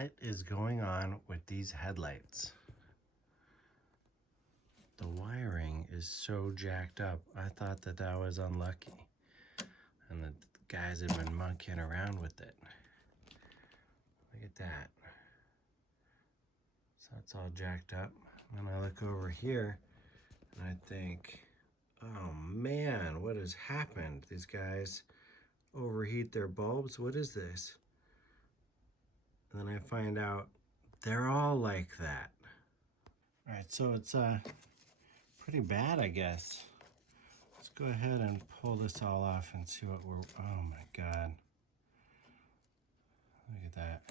What is going on with these headlights? The wiring is so jacked up. I thought that that was unlucky. And the guys have been monkeying around with it. Look at that. So that's all jacked up. And I look over here and I think, oh man, what has happened? These guys overheat their bulbs. What is this? And then I find out they're all like that. All right, so it's pretty bad, I guess. Let's go ahead and pull this all off and see what we're, oh my God. Look at that.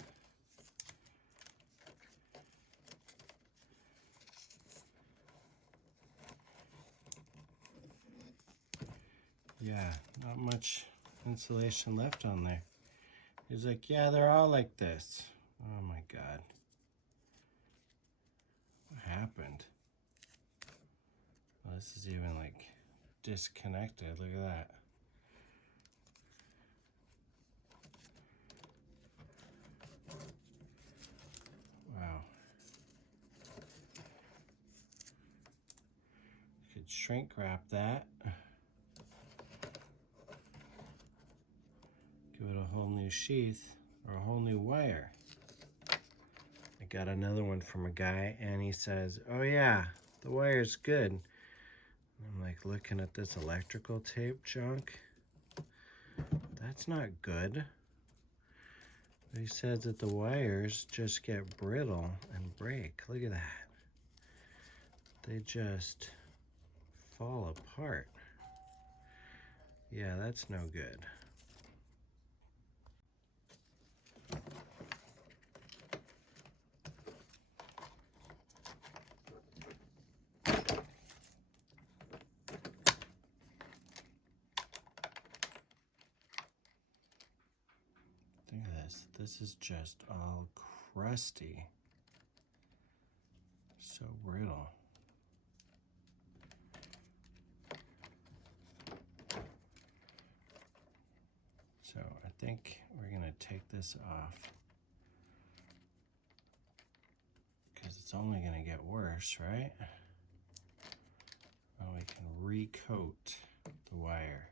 Yeah, not much insulation left on there. He's like, yeah, they're all like this. Oh my God. What happened? Well, this is even like disconnected. Look at that. Wow. You could shrink wrap that. Give it a whole new sheath or a whole new wire. I got another one from a guy and he says, oh yeah, the wire's good. And I'm like looking at this electrical tape junk. That's not good. But he says that the wires just get brittle and break. Look at that. They just fall apart. Yeah, that's no good. Look at this. This is just all crusty. So brittle. So I think we're going to take this off because it's only going to get worse, right? Now we can recoat the wire.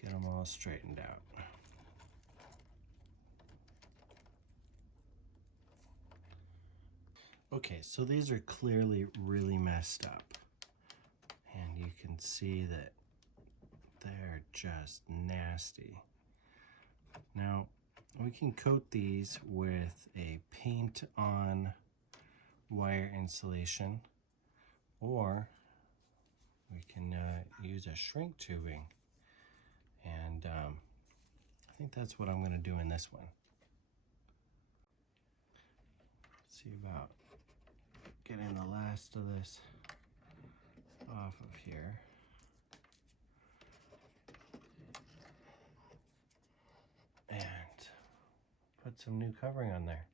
Get them all straightened out. Okay, so these are clearly really messed up. And you can see that they're just nasty. Now, we can coat these with a paint-on wire insulation, or we can use a shrink tubing. And I think that's what I'm going to do in this one. Let's see about getting the last of this off of here. And put some new covering on there.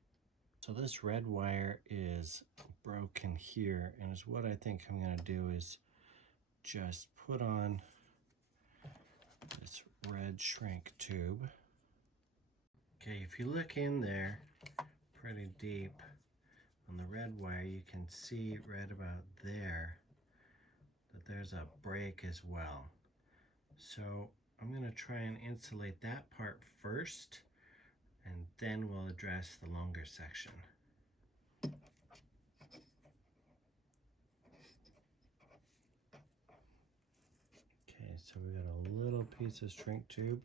So this red wire is broken here, and is what I think I'm going to do is just put on this red shrink tube. Okay, if you look in there pretty deep on the red wire, you can see right about there that there's a break as well. So I'm going to try and insulate that part first, and then we'll address the longer section. Okay, so we got a little piece of shrink tube.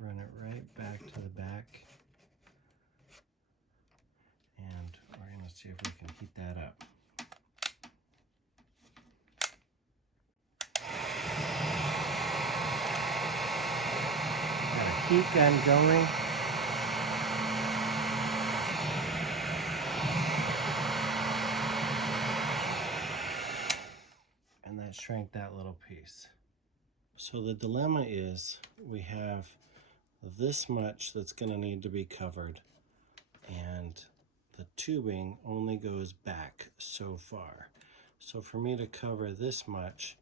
Run it right back to the back. And we're going to see if we can heat that up. Got a heat gun going. And that shrank that little piece. So the dilemma is we have this much that's going to need to be covered, and the tubing only goes back so far. So for me to cover this much,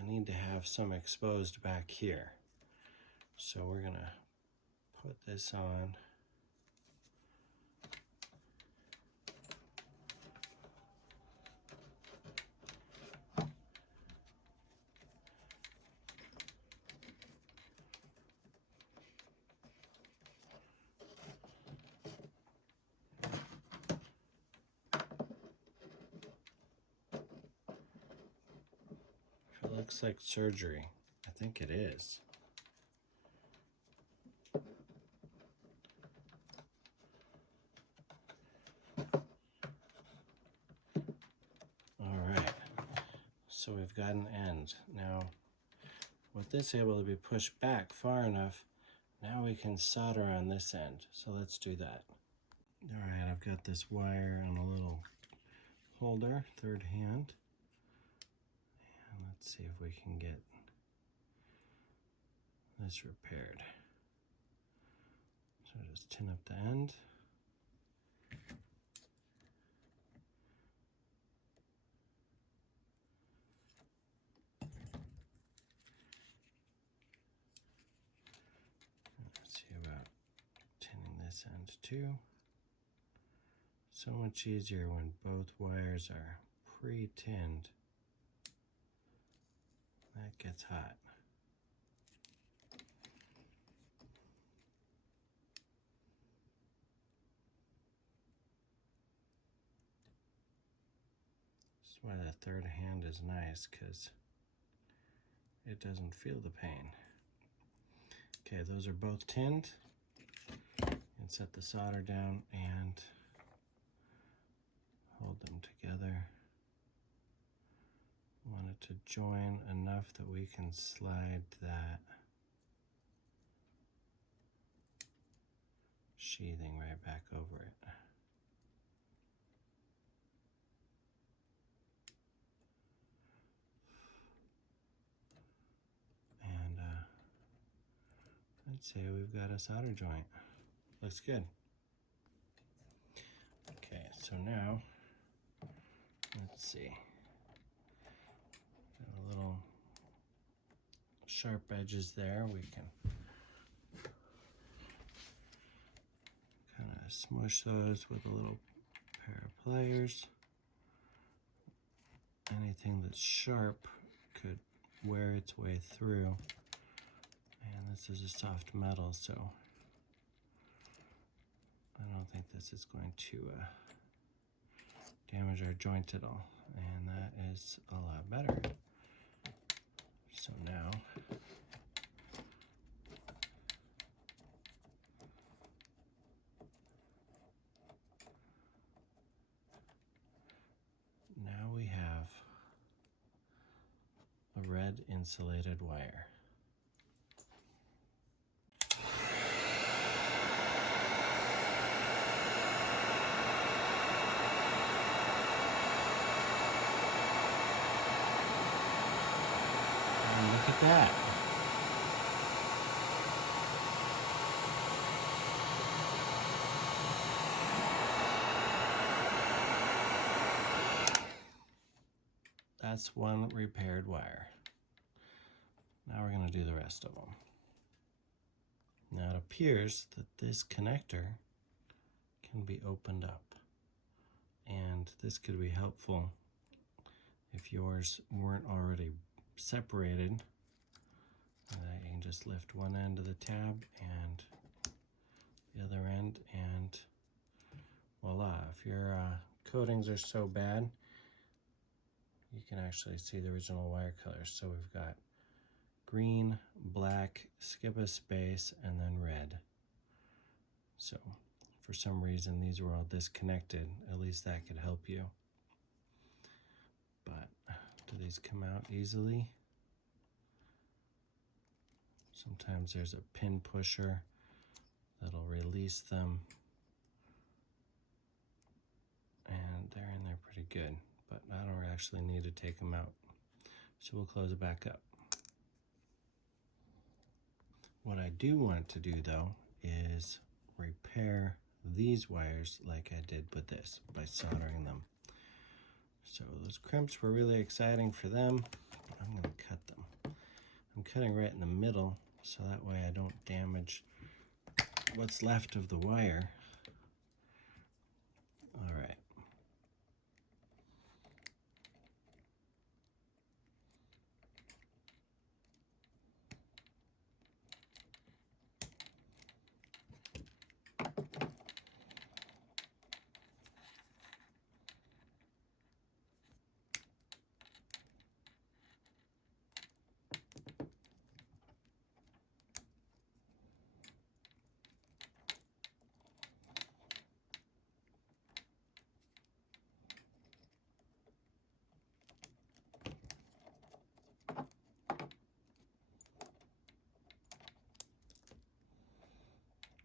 I need to have some exposed back here. So we're gonna put this on. It looks like surgery. I think it is. All right, so we've got an end. Now, with this able to be pushed back far enough, now we can solder on this end. So let's do that. All right, I've got this wire on a little holder, third hand. And let's see if we can get this repaired. So just tin up the end. Let's see about tinning this end too. So much easier when both wires are pre-tinned. That gets hot. That's why the third hand is nice, because it doesn't feel the pain. Okay, those are both tinned. And set the solder down and hold them together. Want it to join enough that we can slide that sheathing right back over it. And I'd say we've got a solder joint. Looks good. Okay, so now, let's see. Got a little sharp edges there. We can kind of smush those with a little pair of pliers. Anything that's sharp could wear its way through. And this is a soft metal, so I don't think this is going to damage our joint at all. And that is a lot better. So now, we have a red insulated wire. And look at that. That's one repaired wire. Now we're going to do the rest of them. Now it appears that this connector can be opened up, and this could be helpful if yours weren't already separated. You can just lift one end of the tab and the other end, and voila. If your coatings are so bad, you can actually see the original wire colors. So we've got green, black, skip a space, and then red. So for some reason these were all disconnected. At least that could help you. But do these come out easily? Sometimes there's a pin pusher that'll release them, and they're in there pretty good, but I don't actually need to take them out. So we'll close it back up. What I do want to do though is repair these wires like I did with this by soldering them. So those crimps were really exciting for them. I'm going to cut them. I'm cutting right in the middle so that way I don't damage what's left of the wire. All right.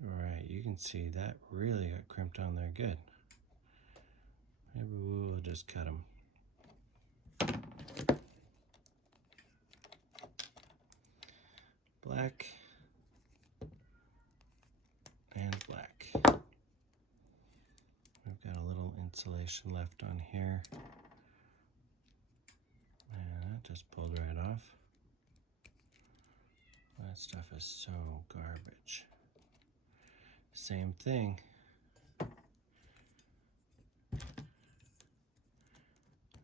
Alright, you can see that really got crimped on there good. Maybe we'll just cut them. Black and black. We've got a little insulation left on here. And that just pulled right off. That stuff is so garbage. Same thing.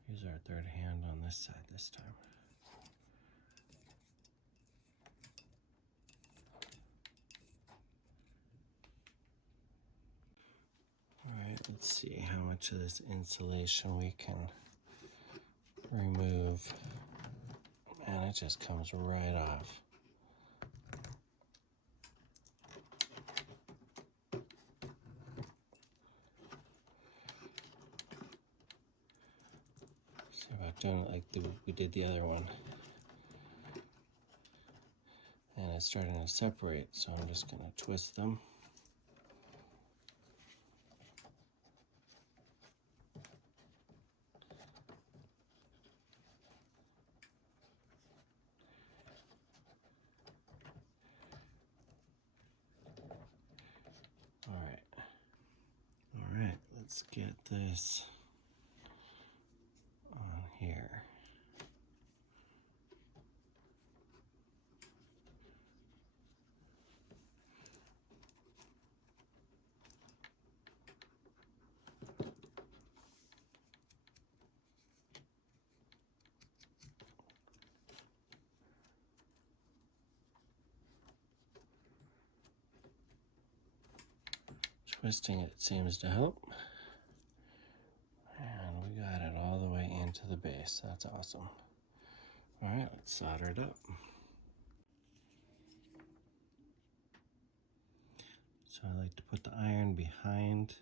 Use our third hand on this side this time. Alright, let's see how much of this insulation we can remove. And it just comes right off. See about doing it like we did the other one. And it's starting to separate, so I'm just going to twist them. Alright, let's get this on here. Twisting it seems to help. And we got it all the way into the base. That's awesome. Alright, let's solder it up. So I like to put the iron behind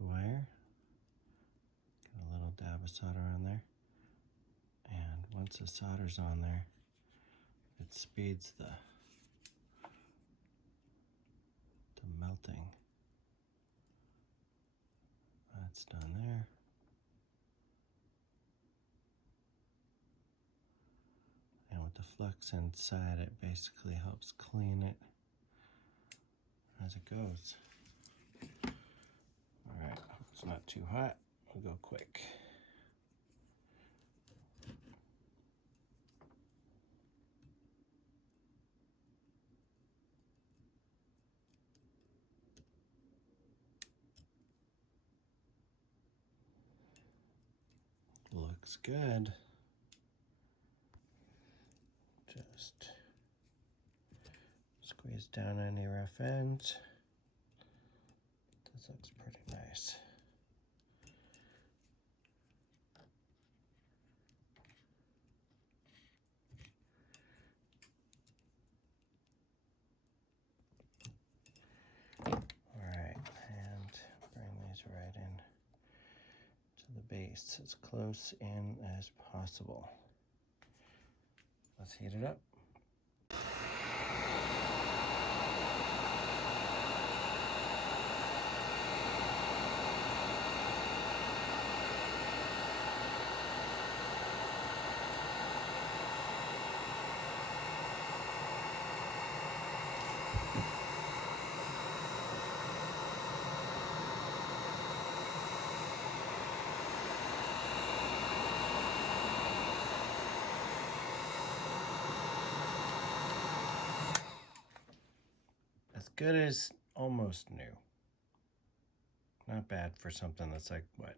the wire. Get a little dab of solder on there. And once the solder's on there, it speeds the melting. That's done there. And with the flux inside, it basically helps clean it as it goes. Alright, hope it's not too hot. We'll go quick. Looks good. Just squeeze down any rough ends. This looks pretty nice. Alright, and bring these right in to the base as close in as possible. Let's heat it up. good as almost new. Not bad for something that's like, what,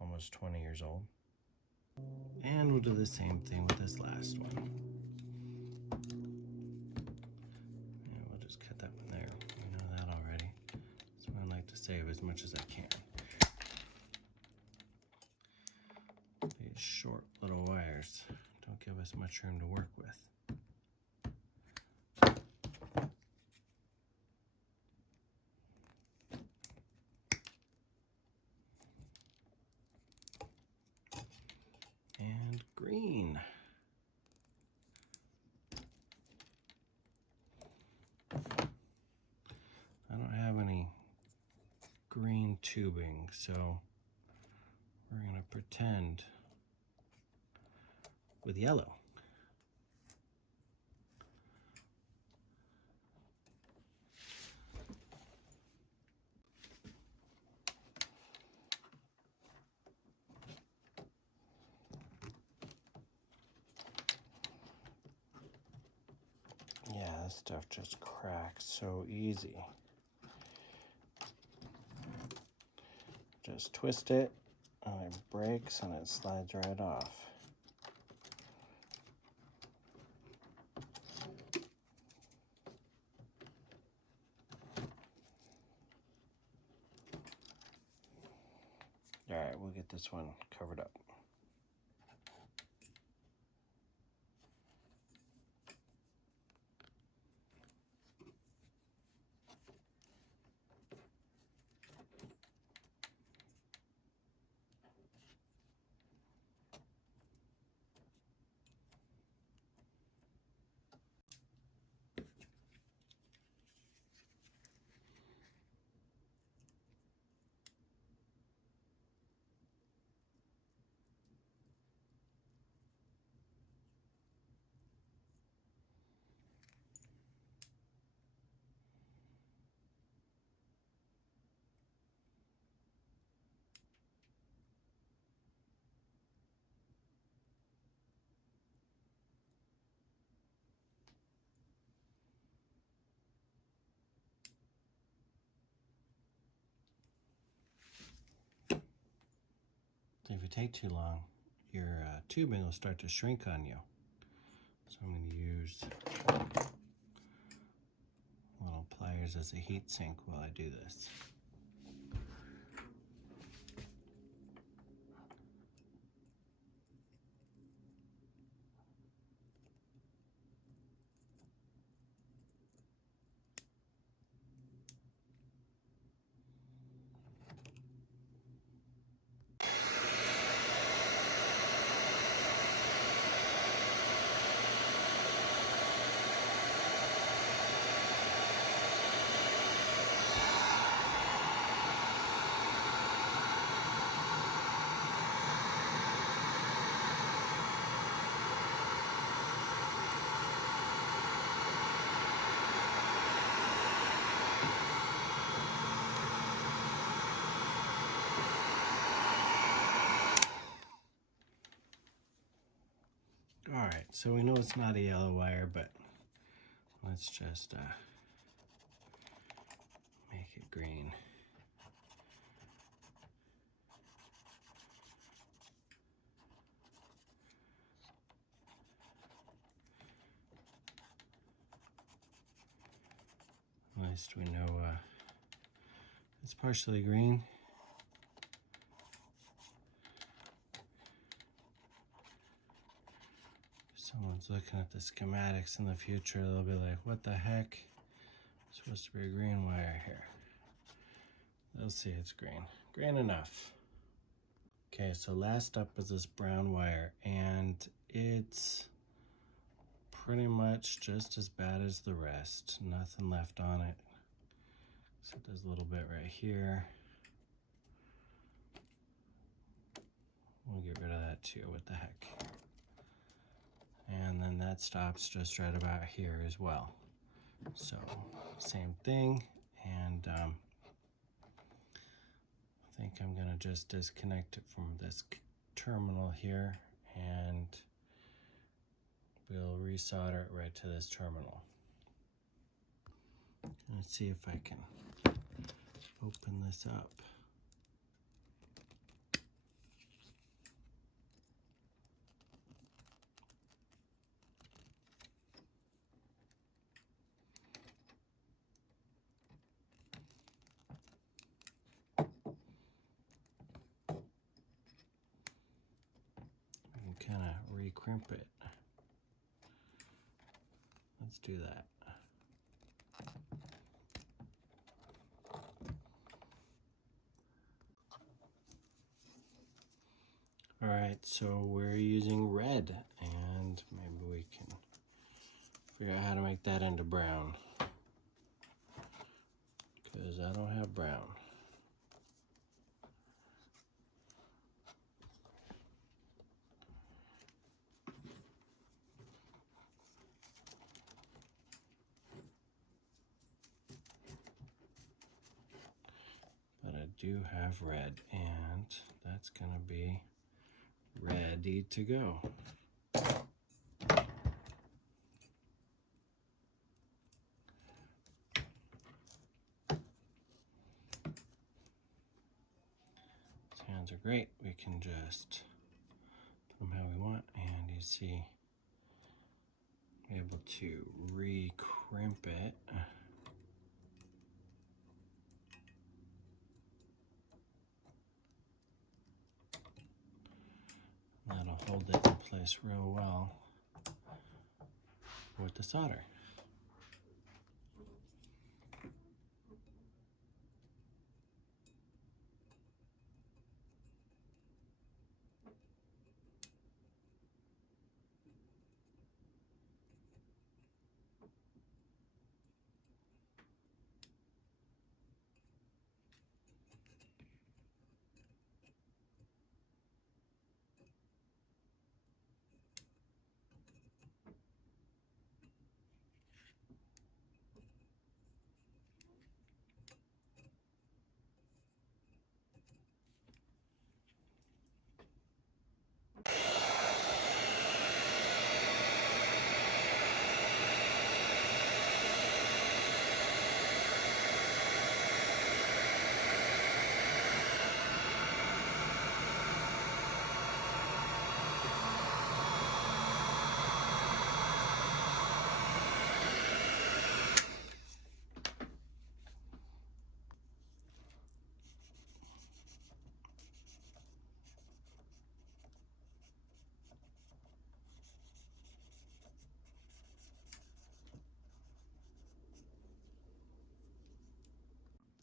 almost 20 years old. And we'll do the same thing with this last one. And we'll just cut that one there. We know that already. So I like to save as much as I can. These short little wires don't give us much room to work with. And green. I don't have any green tubing, so we're going to pretend with yellow. Yeah, this stuff just cracks so easy. Just twist it, and it breaks, and it slides right off. All right, we'll get this one covered up. If you take too long, your tubing will start to shrink on you. So I'm going to use little pliers as a heat sink while I do this. All right, so we know it's not a yellow wire, but let's just make it green. At least we know it's partially green. Someone's looking at the schematics in the future, they'll be like, what the heck? It's supposed to be a green wire here. They'll see it's green. Green enough. Okay, so last up is this brown wire, and it's pretty much just as bad as the rest. Nothing left on it. So it does a little bit right here. We'll get rid of that too, what the heck. And then that stops just right about here as well. So same thing, and I think I'm gonna just disconnect it from this terminal here, and we'll resolder it right to this terminal. Let's see if I can open this up. And kind of recrimp it. Let's do that. All right, so we're using red, and maybe we can figure out how to make that into brown, because I don't have brown. But I do have red, and that's gonna be ready to go. Hands are great. We can just put them how we want, and you see, be able to re-crimp it. That'll hold it in place real well with the solder.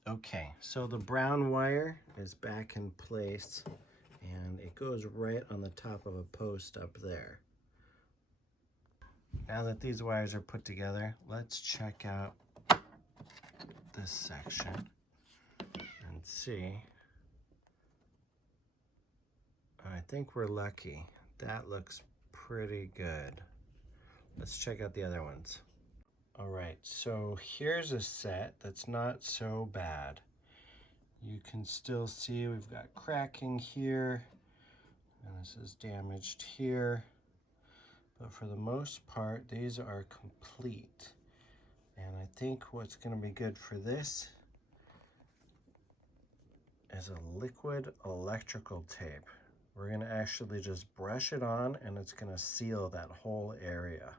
Okay, so the brown wire is back in place, and it goes right on the top of a post up there. Now that these wires are put together, let's check out this section and see. I think we're lucky. That looks pretty good. Let's check out the other ones. All right, so here's a set that's not so bad. You can still see we've got cracking here, and this is damaged here. But for the most part, these are complete. And I think what's gonna be good for this is a liquid electrical tape. We're gonna actually just brush it on, and it's gonna seal that whole area.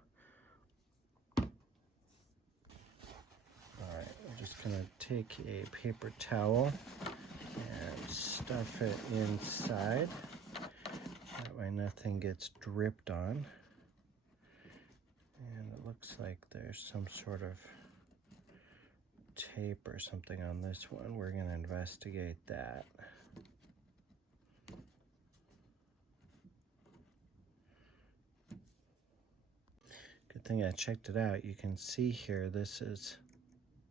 All right, I'm just gonna take a paper towel and stuff it inside. That way nothing gets dripped on. And it looks like there's some sort of tape or something on this one. We're gonna investigate that. Good thing I checked it out. You can see here, this is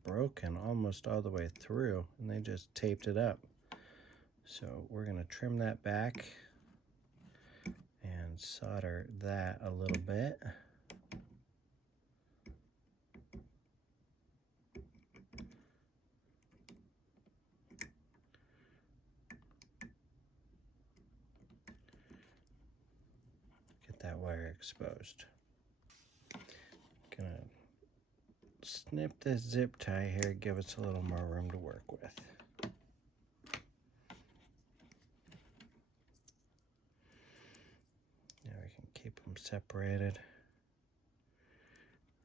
broken almost all the way through, and they just taped it up. So we're gonna trim that back and solder that a little bit. Get that wire exposed. Gonna snip this zip tie here, give us a little more room to work with. Now we can keep them separated.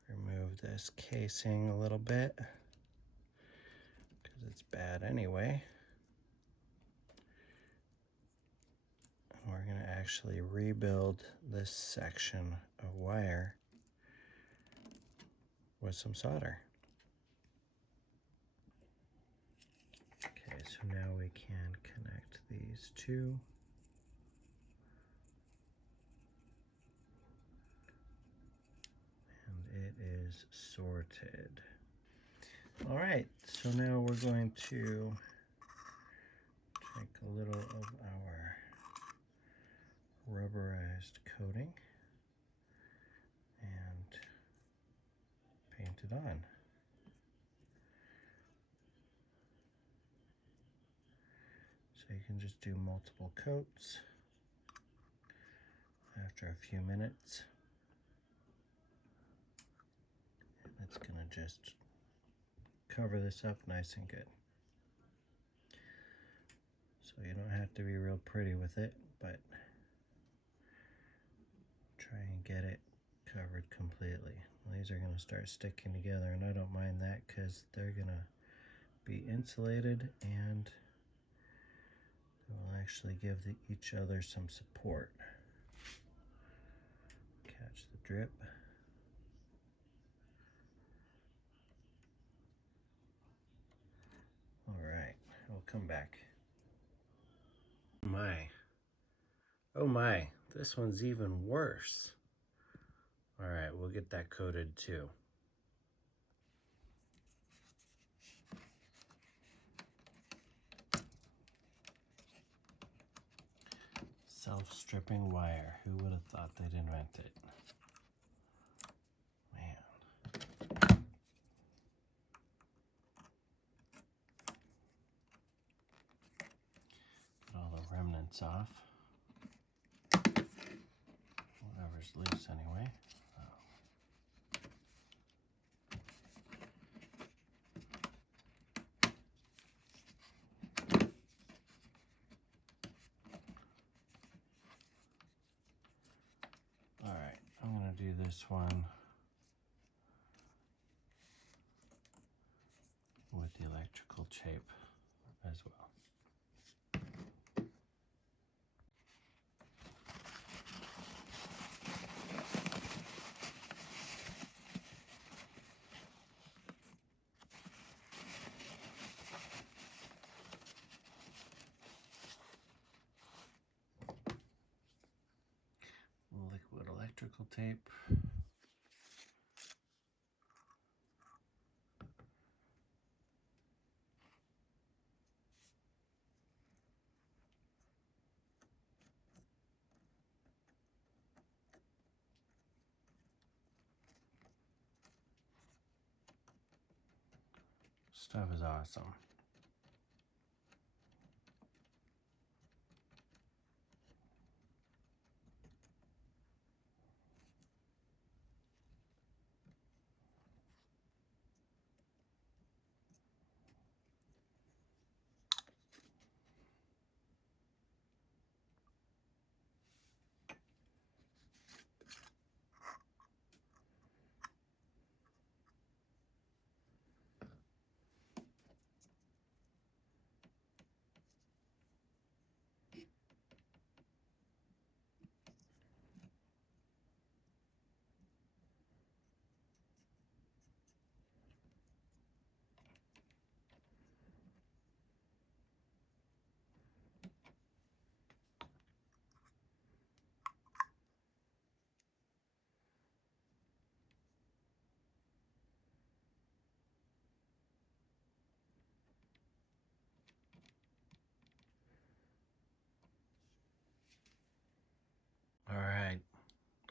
Remove this casing a little bit because it's bad anyway. And we're going to actually rebuild this section of wire with some solder. Okay, so now we can connect these two. And it is sorted. All right, so now we're going to take a little of our rubberized coating and paint it on. So you can just do multiple coats after a few minutes. And it's gonna just cover this up nice and good. So you don't have to be real pretty with it, but try and get it covered completely. These are going to start sticking together, and I don't mind that because they're going to be insulated and they will actually give each other some support. Catch the drip. All right, we'll come back. Oh my, this one's even worse. All right, we'll get that coated too. Self-stripping wire. Who would have thought they'd invent it? Man. Get all the remnants off. Whatever's loose anyway. Alright, I'm going to do this one with the electrical tape as well. Liquid electrical tape. Stuff is awesome.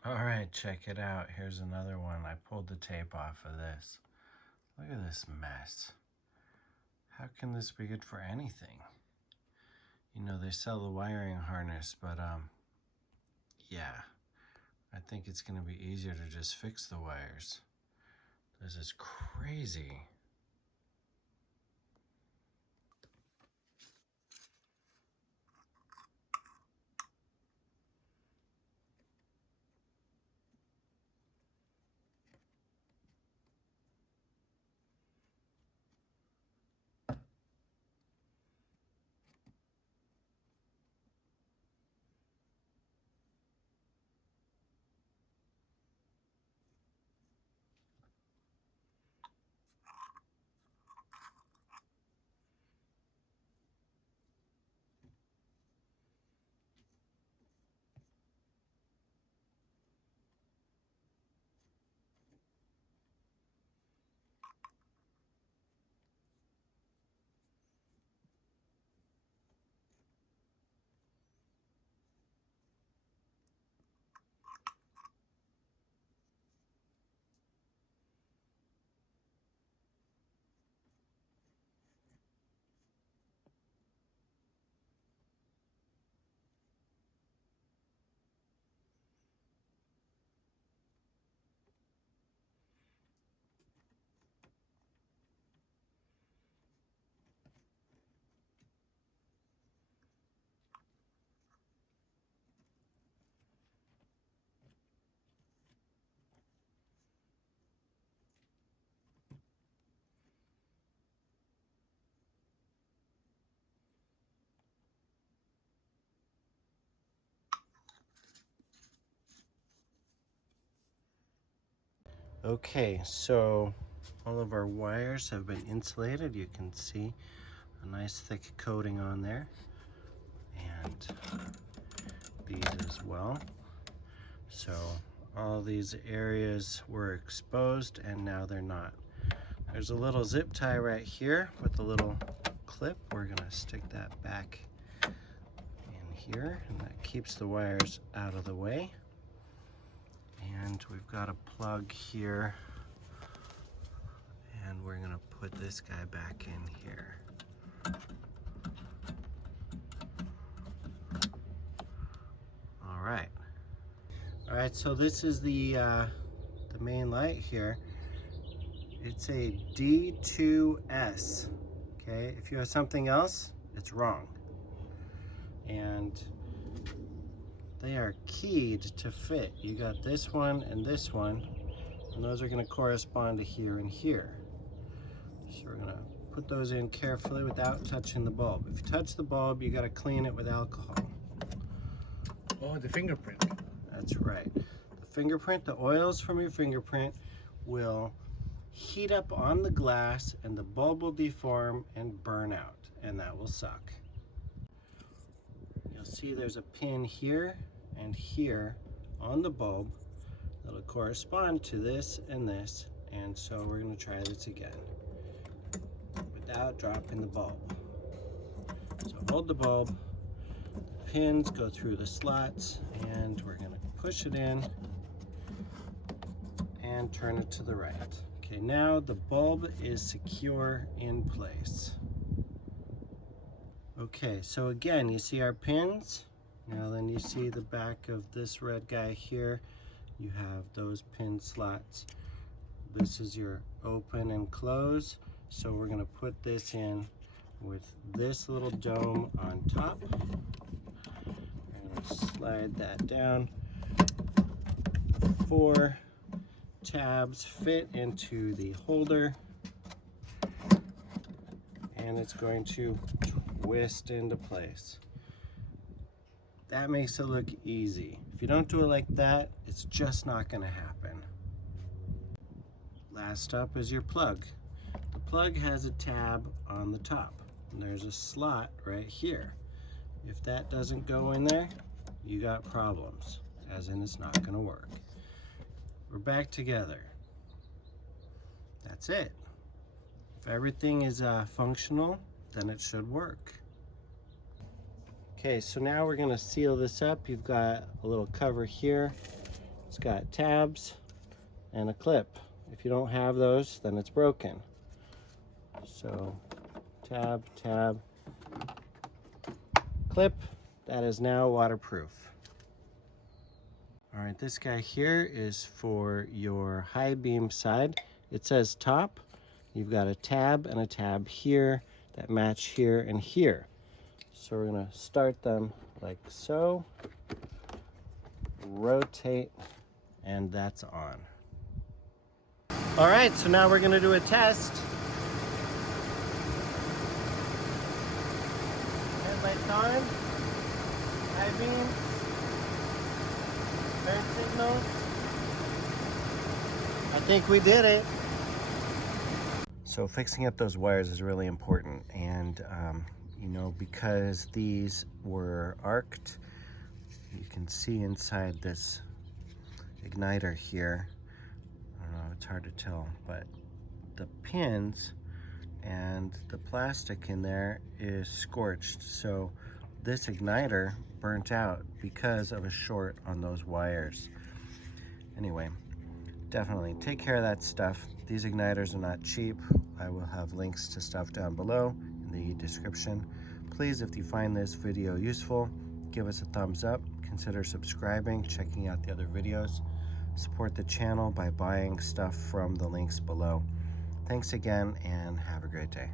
All right, check it out. Here's another one. I pulled the tape off of this. Look at this mess. How can this be good for anything? You know, they sell the wiring harness, but yeah, I think it's gonna be easier to just fix the wires. This is crazy. Okay, so all of our wires have been insulated. You can see a nice thick coating on there, and these as well. So all these areas were exposed and now they're not. There's a little zip tie right here with a little clip. We're gonna stick that back in here, and that keeps the wires out of the way. And we've got a plug here, and we're gonna put this guy back in here. All right, so this is the main light here. It's a D2S, okay? If you have something else, it's wrong. And they are keyed to fit. You got this one, and those are gonna correspond to here and here. So we're gonna put those in carefully without touching the bulb. If you touch the bulb, you gotta clean it with alcohol. Oh, the fingerprint. That's right. The fingerprint, the oils from your fingerprint will heat up on the glass, and the bulb will deform and burn out, and that will suck. You'll see there's a pin here and here on the bulb that'll correspond to this and this, and so we're going to try this again without dropping the bulb. So hold the bulb, the pins go through the slots, and we're going to push it in and turn it to the right. Okay, now the bulb is secure in place. Okay, so again, you see our pins. Now then you see the back of this red guy here. You have those pin slots. This is your open and close. So we're gonna put this in with this little dome on top. We're gonna slide that down. 4 tabs fit into the holder, and it's going to twist into place. That makes it look easy. If you don't do it like that, it's just not going to happen. Last up is your plug. The plug has a tab on the top, and there's a slot right here. If that doesn't go in there, you got problems, as in it's not going to work. We're back together. That's it. If everything is functional, then it should work. Okay, so now we're gonna seal this up. You've got a little cover here. It's got tabs and a clip. If you don't have those, then it's broken. So tab, tab, clip. That is now waterproof. All right, this guy here is for your high beam side. it says top. You've got a tab and a tab here that match here and here. So we're gonna start them like so, rotate, and that's on. All right, so now we're gonna do a test. Headlights on, high beams, turn signals. I think we did it. So fixing up those wires is really important, and you know, because these were arced, you can see inside this igniter here. I don't know, it's hard to tell, but the pins and the plastic in there is scorched. So this igniter burnt out because of a short on those wires. Anyway, definitely take care of that stuff. These igniters are not cheap. I will have links to stuff down below in the description. Please, if you find this video useful, give us a thumbs up. Consider subscribing, checking out the other videos. Support the channel by buying stuff from the links below. Thanks again, and have a great day.